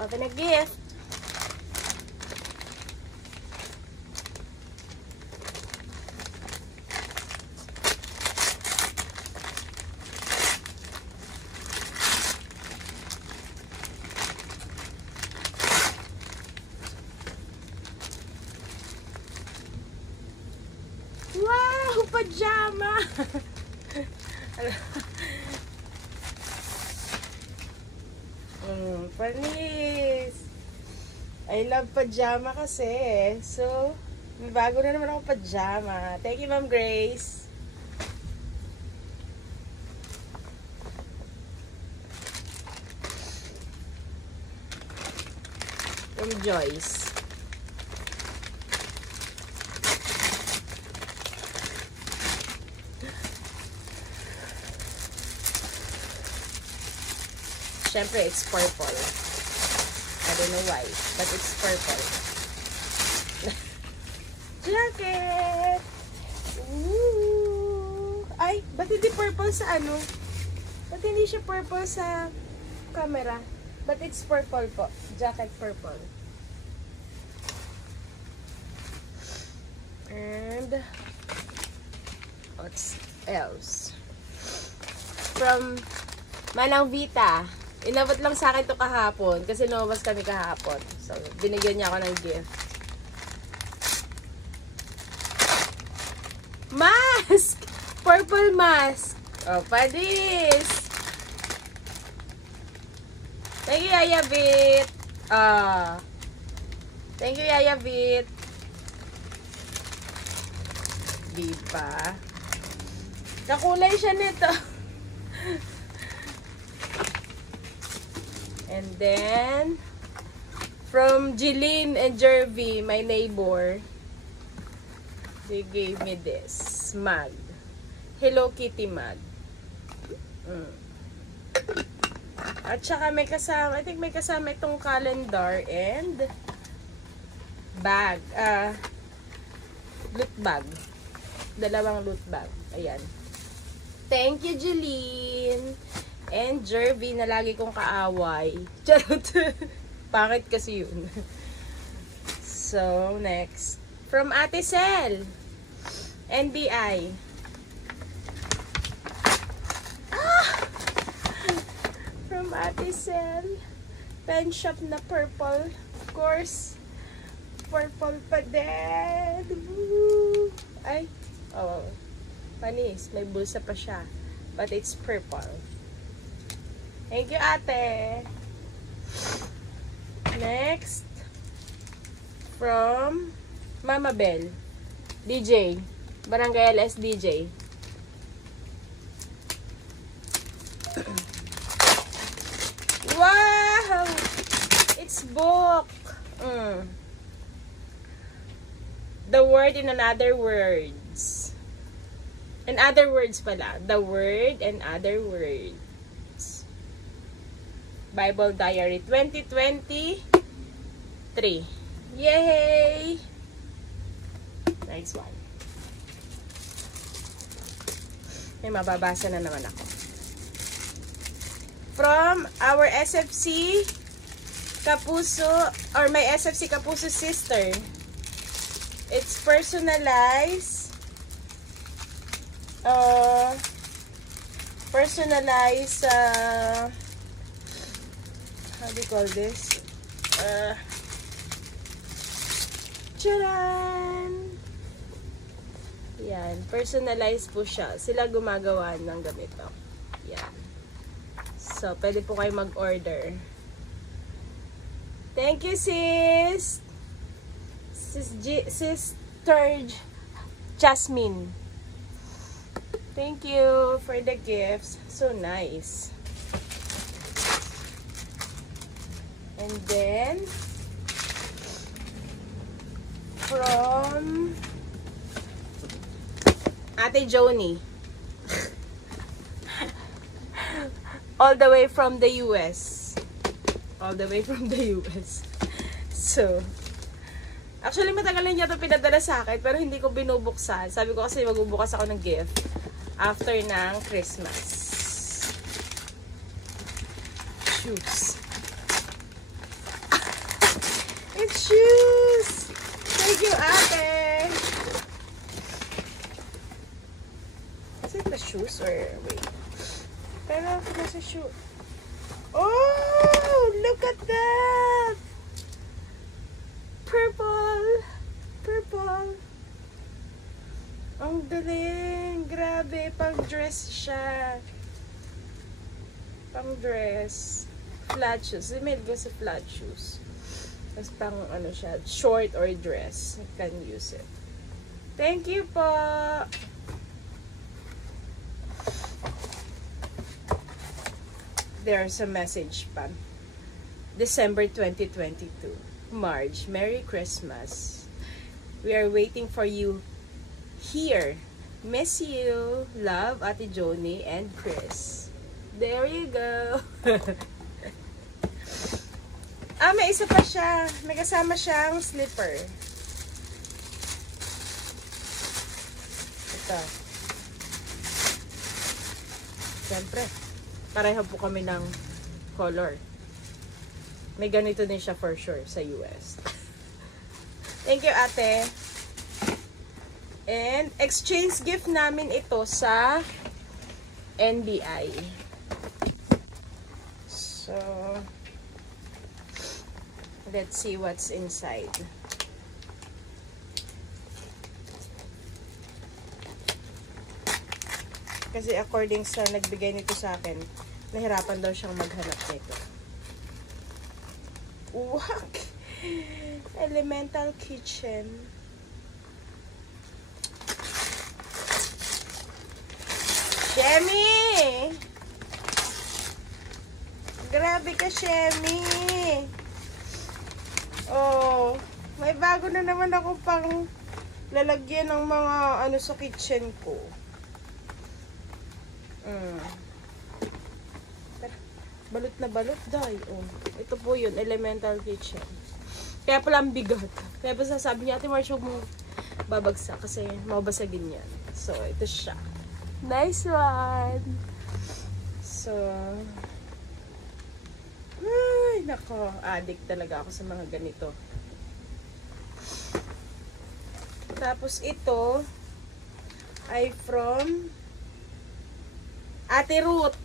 Open a gift. Wow! Pajama! Panis! I love pajama kasi. So, may bago na naman ako pajama. Thank you, Ma'am Grace. From Joyce. Siyempre, it's purple. I don't know why, but it's purple. Jacket! Ooh! Ay, ba't hindi purple sa ano? Ba't hindi siya purple sa camera? But it's purple po. Jacket purple. And what else? From Manang Vita. Inabot lang sa akin to kahapon kasi lumabas kami kahapon. So, binigyan niya ako ng gift. Mask! Purple mask! Oh, padis! Thank you, Yaya Bit! Thank you, Yaya Bit! Diba? Kakulay siya nito. And then, from Jeline and Jervy, my neighbor, they gave me this mug. Hello Kitty mug. At saka may kasama, I think may kasama itong calendar and bag. Loot bag. Dalawang loot bag. Ayan. Thank you, Jeline. And Jervy na lagi kong kaaway. Charot. Bakit kasi yun? So, next. From Ate Sel. NBI. From Ate Sel. Pen shop na purple. Of course. Purple pa din. Woo! Ay. Oh. Panis. May bulsa pa siya. But it's purple. Thank you, ate. Next. From Mama Bell. DJ. Barangay LS DJ. Wow! It's book. The word in another words. In other words pala. The word and other words. Bible Diary 2023. Yay! Nice one. May mababasa na naman ako. From our SFC Kapuso, or my SFC Kapuso sister. It's personalized. How do you call this? Charan! Yan. Personalized po siya. Sila gumagawa ng ganito. Yan. So, pwede po kayo mag-order. Thank you, sis! Sister Jasmine. Thank you for the gifts. So nice. And then, from Ate Joni. All the way from the US. All the way from the US. So, actually matagal na niya ito pinadala sa akin, pero hindi ko binubuksan. Sabi ko kasi magbubukas ako ng gift after ng Christmas. Shoes. It's shoes! Thank you, ate! Is it the shoes or wait? Pero nasa shoe. Oh! Look at that! Purple! Purple! Ang galing! Grabe! Pang dress siya. Pang dress. Flat shoes. May go sa flat shoes. Tapos pang ano siya, short or dress. You can use it. Thank you po! There's a message pa. December 2022. Marge, Merry Christmas. We are waiting for you here. Miss you. Love, Ate Joni and Chris. There you go. May isa pa siya. May kasama siyang slipper. Ito. Siyempre, pareho po kami ng color. May ganito din siya for sure sa US. Thank you, ate. And exchange gift namin ito sa NBI. So, let's see what's inside. Kasi according sa nagbigay nito sa akin, nahirapan daw siyang maghanap nito. Wak! Elemental Kitchen. Shemi! Grabe ka, Shemi! Oh, may bago na naman ako pang lalagyan ng mga ano sa kitchen ko. Balot na balot, dahil. Oh. Ito po yun, Elemental Kitchen. Kaya pala ang bigat. Kaya pa sasabi niya, Ate Marcia, huwag mong babagsak kasi mabasagin yan. So, ito siya. Nice one! So, ay, nako, addict talaga ako sa mga ganito. Tapos ito ay from Ate Ruth.